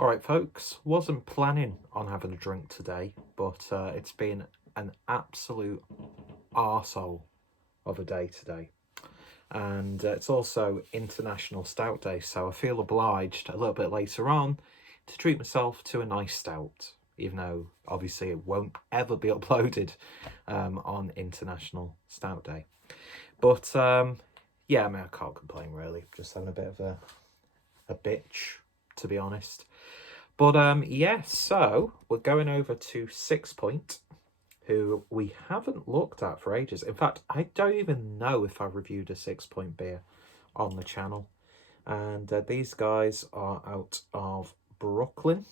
Alright folks, wasn't planning on having a drink today, but it's been an absolute arsehole of a day today. And it's also International Stout Day, so I feel obliged a little bit later on to treat myself to a nice stout, even though obviously it won't ever be uploaded on International Stout Day. But yeah, I mean, I can't complain really, just having a bit of a bitch, to be honest. But yeah, so we're going over to Sixpoint, who we haven't looked at for ages. In fact, I don't even know if I reviewed a Sixpoint beer on the channel. And these guys are out of Brooklyn.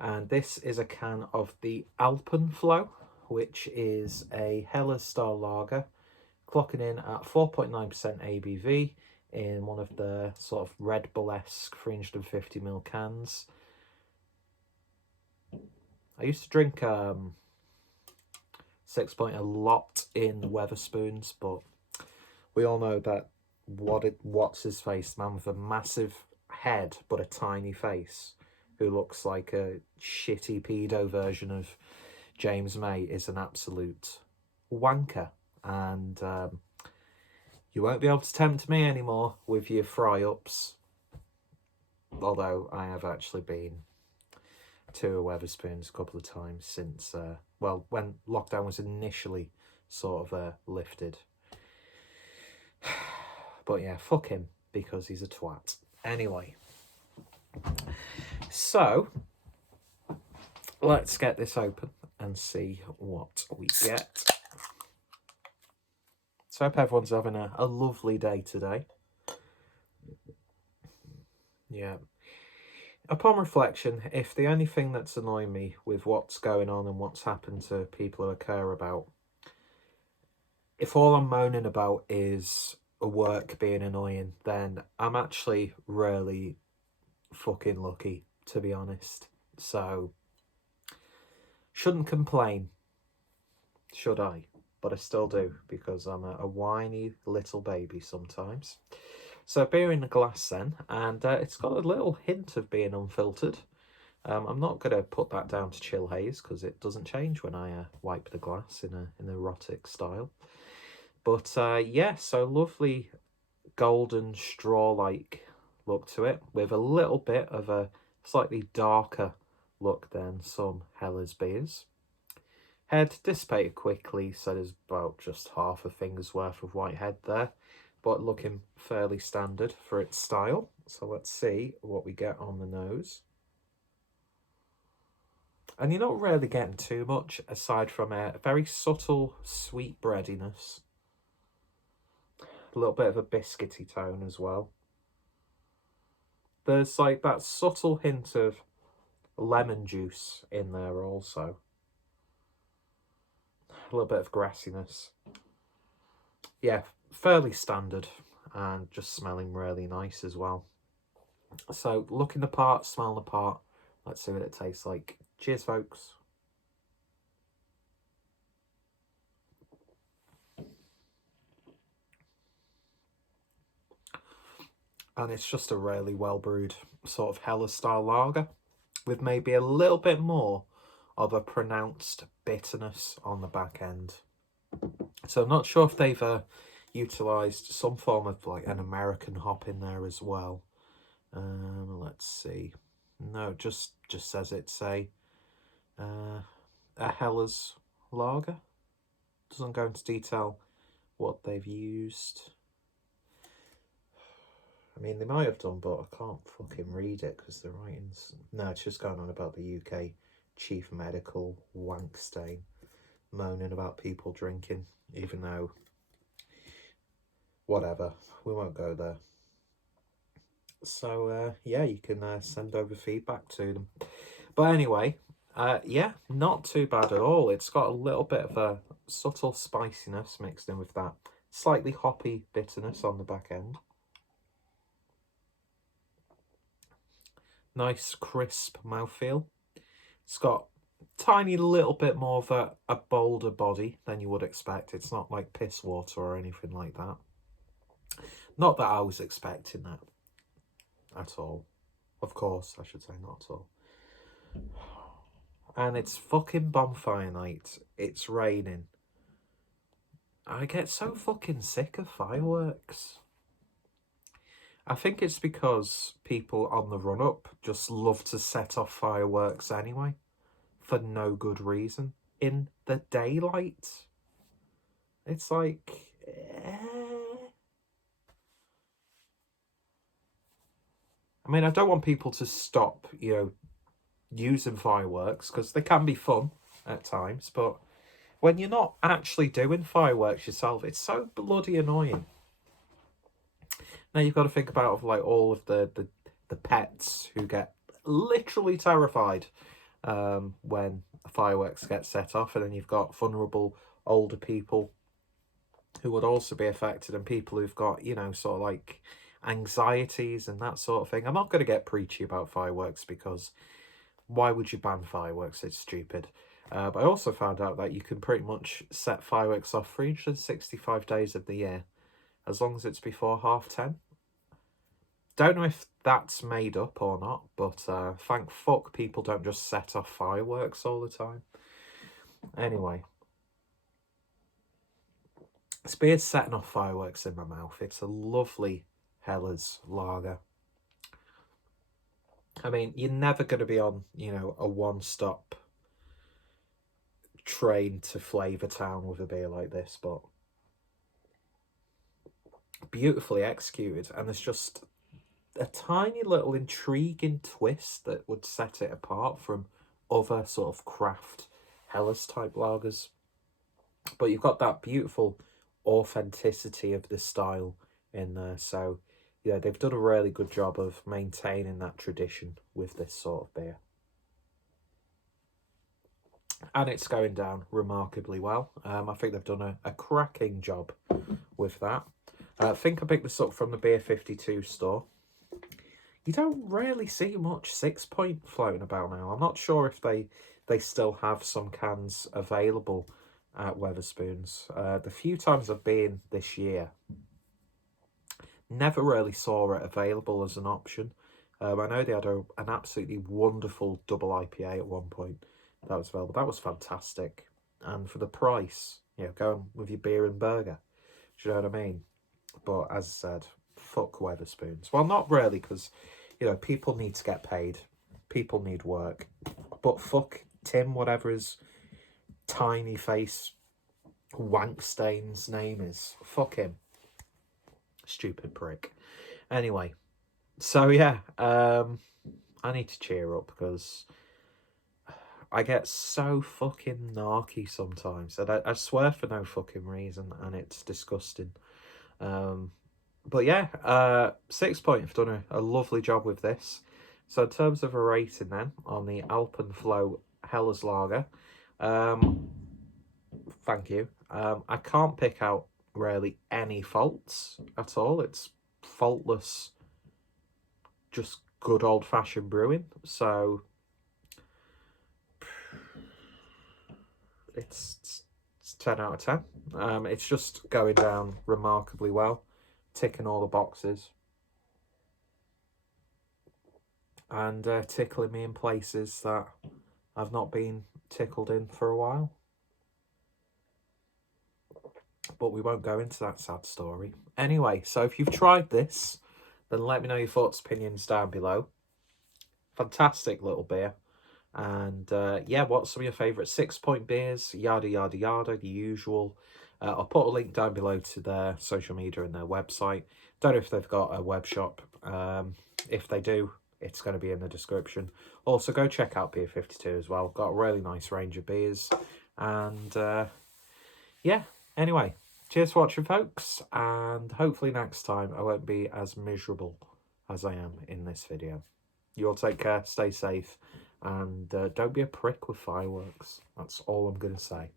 And this is a can of the Alpenflo, which is a Helles style lager, clocking in at 4.9% ABV in one of the sort of Red Bull-esque 350ml cans. I used to drink Sixpoint a lot in Wetherspoons, but we all know that what's his face, man with a massive head but a tiny face, who looks like a shitty pedo version of James May, is an absolute wanker. And you won't be able to tempt me anymore with your fry-ups. Although I have actually been to a Wetherspoons a couple of times since, well, when lockdown was initially sort of lifted. But yeah, fuck him, because he's a twat. Anyway. So, let's get this open and see what we get. So I hope everyone's having a lovely day today. Yeah. Upon reflection, if the only thing that's annoying me with what's going on and what's happened to people who I care about, if all I'm moaning about is work being annoying, then I'm actually really fucking lucky, to be honest. So, shouldn't complain, should I? But I still do, because I'm a whiny little baby sometimes. So beer in the glass then, and it's got a little hint of being unfiltered. I'm not going to put that down to chill haze, because it doesn't change when I wipe the glass in an erotic style. But yeah, so lovely golden straw-like look to it, with a little bit of a slightly darker look than some Helles beers. Head dissipated quickly, so there's about just half a finger's worth of white head there, but looking fairly standard for its style. So let's see what we get on the nose. And you're not really getting too much, aside from a very subtle sweet breadiness. A little bit of a biscuity tone as well. There's like that subtle hint of lemon juice in there also. A little bit of grassiness. Yeah, fairly standard, and just smelling really nice as well. So looking the part, smelling the part. Let's see what it tastes like. Cheers, folks. And it's just a really well brewed sort of Helles style lager, with maybe a little bit more of a pronounced bitterness on the back end. So I'm not sure if they've utilised some form of like an American hop in there as well. Let's see. No, it just says it's a Helles lager. Doesn't go into detail what they've used. I mean, they might have done, but I can't fucking read it because the writing's... No, it's just going on about the UK chief medical wank stain, moaning about people drinking, even though... Whatever, we won't go there. So, yeah, you can send over feedback to them. But anyway, yeah, not too bad at all. It's got a little bit of a subtle spiciness mixed in with that slightly hoppy bitterness on the back end. Nice crisp mouthfeel. It's got tiny little bit more of a bolder body than you would expect. It's not like piss water or anything like that. Not that I was expecting that at all. Of course, I should say, not at all. And it's fucking bonfire night. It's raining. I get so fucking sick of fireworks. I think it's because people on the run-up just love to set off fireworks anyway, for no good reason, in the daylight. It's like... I mean, I don't want people to stop, using fireworks, because they can be fun at times, but when you're not actually doing fireworks yourself, it's so bloody annoying. Now you've got to think about like all of the pets who get literally terrified when fireworks get set off, and then you've got vulnerable older people who would also be affected, and people who've got, sort of like anxieties and that sort of thing. I'm not going to get preachy about fireworks, because why would you ban fireworks? It's stupid. But I also found out that you can pretty much set fireworks off 365 days of the year, as long as it's before 10:30. Don't know if that's made up or not, but thank fuck people don't just set off fireworks all the time. Anyway, this beer's setting off fireworks in my mouth. It's a lovely Hellas lager. I mean, you're never going to be on, a one-stop train to Flavortown with a beer like this, but beautifully executed, and there's just a tiny little intriguing twist that would set it apart from other sort of craft Hellas type lagers. But you've got that beautiful authenticity of the style in there. So yeah, they've done a really good job of maintaining that tradition with this sort of beer. And it's going down remarkably well. I think they've done a cracking job with that. I think I picked this up from the Beer 52 store. You don't really see much Sixpoint floating about now. I'm not sure if they still have some cans available at Wetherspoons. The few times I've been this year, never really saw it available as an option. I know they had an absolutely wonderful double IPA at one point that was available. That was fantastic. And for the price, going with your beer and burger. Do you know what I mean? But as I said, fuck Wetherspoons. Well, not really, because, people need to get paid. People need work. But fuck Tim, whatever his tiny face Wankstain's name is. Fuck him. Stupid prick. Anyway, so yeah, I need to cheer up, because I get so fucking narky sometimes. And I swear for no fucking reason, and it's disgusting. But yeah, Sixpoint have done a lovely job with this. So in terms of a rating then, on the Alpenflo Hellas Lager, thank you. I can't pick out really any faults at all. It's faultless, just good old-fashioned brewing. So it's 10 out of 10. It's just going down remarkably well, ticking all the boxes, and tickling me in places that I've not been tickled in for a while. But we won't go into that sad story. Anyway, so if you've tried this, then let me know your thoughts, opinions down below. Fantastic little beer. And yeah, what's some of your favourite Sixpoint beers? Yada, yada, yada, the usual. I'll put a link down below to their social media and their website. Don't know if they've got a web shop. If they do, it's going to be in the description. Also, go check out Beer 52 as well. Got a really nice range of beers. And yeah, anyway, cheers for watching, folks. And hopefully next time I won't be as miserable as I am in this video. You all take care, stay safe, and don't be a prick with fireworks. That's all I'm going to say.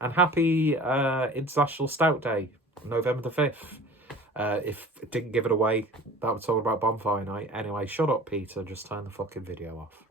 And happy International Stout Day, November the 5th. If it didn't give it away, that was talking about bonfire night. Anyway, shut up, Peter. Just turn the fucking video off.